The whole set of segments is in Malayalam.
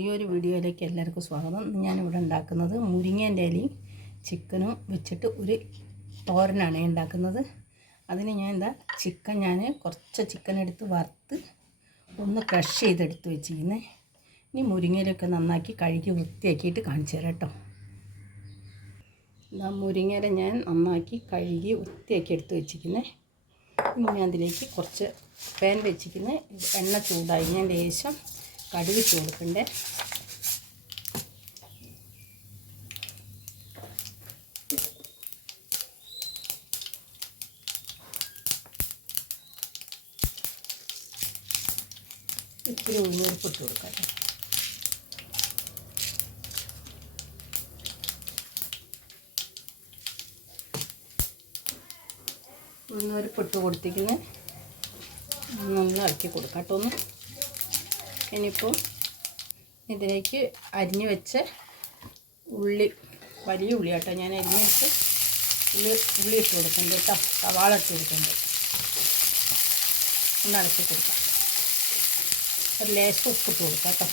പുതിയൊരു വീഡിയോയിലേക്ക് എല്ലാവർക്കും സ്വാഗതം. ഞാനിവിടെ ഉണ്ടാക്കുന്നത് മുരിങ്ങേന്റെ ഇലയും ചിക്കനും വെച്ചിട്ട് ഒരു തോരനാണ് ഉണ്ടാക്കുന്നത്. അതിന് ഞാൻ എന്താ ചിക്കൻ ഞാൻ കുറച്ച് ചിക്കൻ എടുത്ത് വറുത്ത് ഒന്ന് ക്രഷ് ചെയ്തെടുത്ത് വെച്ചിരിക്കുന്നത് ഇനി മുരിങ്ങയിലൊക്കെ നന്നാക്കി കഴുകി വൃത്തിയാക്കിയിട്ട് കാണിച്ചു തരാം കേട്ടോ. ഇതാ മുരിങ്ങയില ഞാൻ നന്നാക്കി കഴുകി വൃത്തിയാക്കി എടുത്ത് വെച്ചിരിക്കുന്നത് ഇനി ഞാൻ അതിലേക്ക് കുറച്ച് പാൻ വെച്ചിരിക്കുന്നത് എണ്ണ ചൂടായി ഞാൻ ലേശം കടുക് ഇട്ട് കൊടുക്കണ്ടേ ഇത്തിരി ഉഴുന്നേൽപ്പ് ഇട്ട് കൊടുക്കാം കേട്ടോ. ഉഴുന്നേൽപ്പ് ഇട്ട് കൊടുത്തിരിക്കുന്നത് നല്ല ഇളക്കി കൊടുക്കാം കേട്ടോ ഒന്ന് ഇനിയിപ്പോൾ ഇതിലേക്ക് അരിഞ്ഞു വെച്ച ഉള്ളി വലിയ ഉള്ളി കേട്ടോ. ഞാൻ അരിഞ്ഞു വെച്ച് ഉള്ളി ഉള്ളി ഇട്ട് കൊടുക്കുന്നുണ്ട് കേട്ടോ. സവാള ഇട്ട് കൊടുക്കുന്നുണ്ട്. ഒന്ന് അടച്ചിട്ട് കൊടുക്കാം. ഒരു ലേശം ഉപ്പിട്ട് കൊടുക്കാം കേട്ടോ.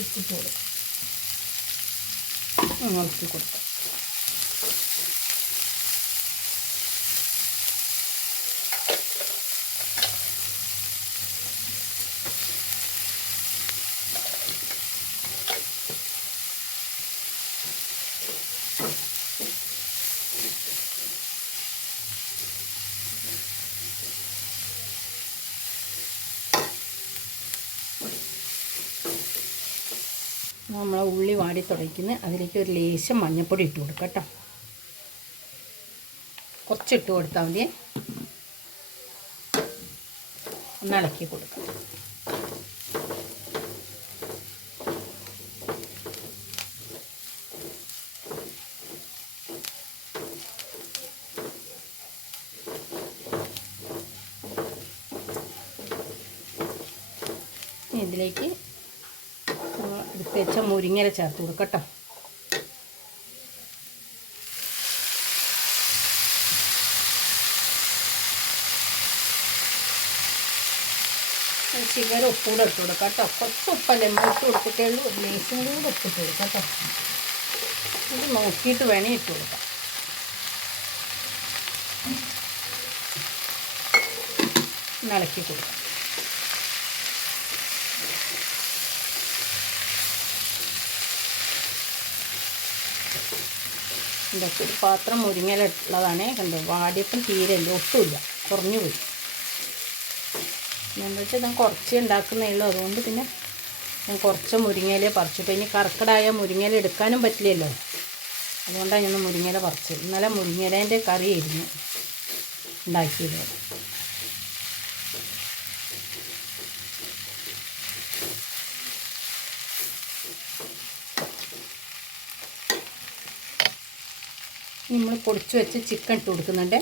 ഉപ്പിട്ട് കൊടുക്കാം. ഇളക്കി കൊടുക്കാം. നമ്മളെ ഉള്ളി വാടി തുടയ്ക്കുന്നത് അതിലേക്ക് ഒരു ലേശം മഞ്ഞൾപ്പൊടി ഇട്ട് കൊടുക്കാം കേട്ടോ. കുറച്ച് ഇട്ട് കൊടുത്താൽ മതി. ഒന്ന് ഇളക്കി കൊടുക്കാം. ഇതിലേക്ക് നമ്മൾ എടുത്ത് വെച്ച മുരിങ്ങയില ചേർത്ത് കൊടുക്കട്ടോ ചിക്കൻ ഉപ്പൂടെ ഇട്ട് കൊടുക്കാം കേട്ടോ. കുറച്ച് ഉപ്പല്ലേ ഇട്ട് കൊടുത്തിട്ടേ ഉള്ളൂ ലേസും കൂടെ ഉപ്പിട്ട് കൊടുക്കാം കേട്ടോ. ഇത് നോക്കിയിട്ട് വേണേ ഇട്ട് കൊടുക്കാം. ഇളക്കി കൊടുക്കാം. ഇതൊക്കെ ഒരു പാത്രം മുരിങ്ങലുള്ളതാണ് കണ്ടോ? വാടിയപ്പം തീരെ ഇല്ല. ഒട്ടുമില്ല. കുറഞ്ഞു പോയി. എന്താ വെച്ചാൽ ഞാൻ കുറച്ച് ഉണ്ടാക്കുന്നേ ഉള്ളൂ. അതുകൊണ്ട് പിന്നെ ഞാൻ കുറച്ച് മുരിങ്ങയില പറിച്ചു. ഇപ്പം ഇനി കറക്കടായ മുരിങ്ങയില എടുക്കാനും പറ്റില്ലല്ലോ. അതുകൊണ്ടാണ് ഞാൻ മുരിങ്ങയില പറിച്ചത്. ഇന്നലെ മുരിങ്ങയിലേന്റെ കറിയായിരുന്നു ഉണ്ടാക്കിയത്. നമ്മൾ പൊടിച്ച് വെച്ച് ചിക്കൻ ഇട്ട് കൊടുക്കുന്നുണ്ട്.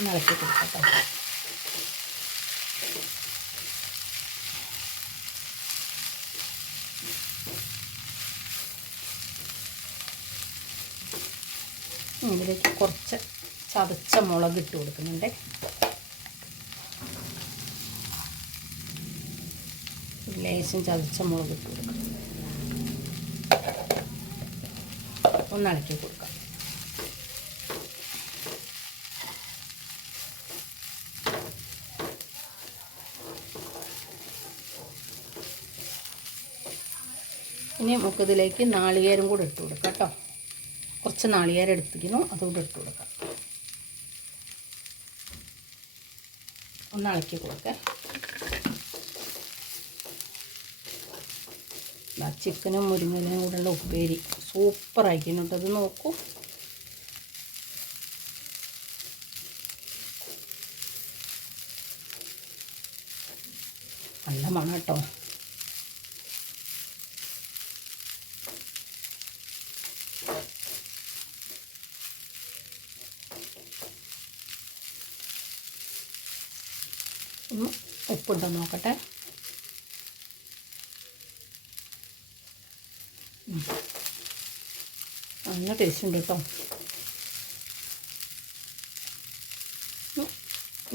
ഇളക്കി കൊടുക്കട്ടോ. കേട്ടോ ഇതിലേക്ക് കുറച്ച് ചതച്ച മുളക് ഇട്ട് കൊടുക്കുന്നുണ്ട്. ലേശം ചതച്ച മുളക് ഇട്ട് കൊടുക്കാം. ഒന്ന് ഇളക്കി കൊടുക്കാം. ഇനി നമുക്കിതിലേക്ക് നാളികേരം കൂടെ ഇട്ട് കൊടുക്കാം കേട്ടോ. കുറച്ച് നാളികേരം എടുത്തിരിക്കുന്നു അതുകൂടെ ഇട്ട് കൊടുക്കാം. ഒന്ന് ഇളക്കി കൊടുക്കാം. ചിക്കനും മുരിങ്ങലും കൂടെയുള്ള ഉപ്പേരി. സൂപ്പറായിട്ടുണ്ട് അത് നോക്കൂ. നല്ല മണം കേട്ടോ. ഒന്ന് ഉപ്പുണ്ടോ നോക്കട്ടെ. നല്ല ടേസ്റ്റ് ഉണ്ട് കേട്ടോ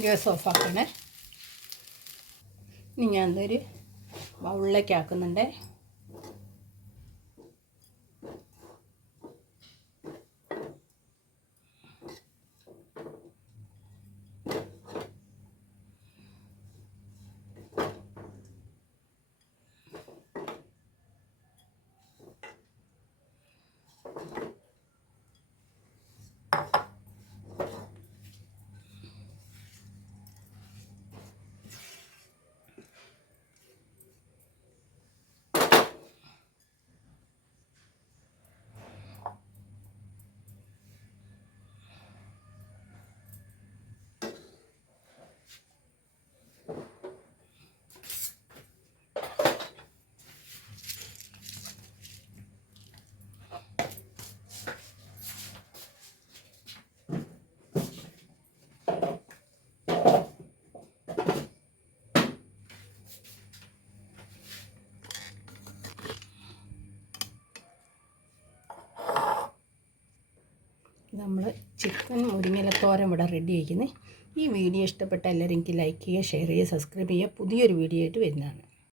ഗ്യാസ് ഓഫാക്കണേ ഇനി ഞാൻ എന്തൊരു ബൗളിലേക്ക് ആക്കുന്നുണ്ടേ. നമ്മൾ ചിക്കൻ മുരിങ്ങലത്തോരൻ ഇവിടെ റെഡി ആയിരിക്കുന്നത് ഈ വീഡിയോ ഇഷ്ടപ്പെട്ട എല്ലാവരും എനിക്ക് ലൈക്ക് ചെയ്യുക ഷെയർ ചെയ്യുക സബ്സ്ക്രൈബ് ചെയ്യുക. പുതിയൊരു വീഡിയോ ആയിട്ട് വരുന്നതാണ്.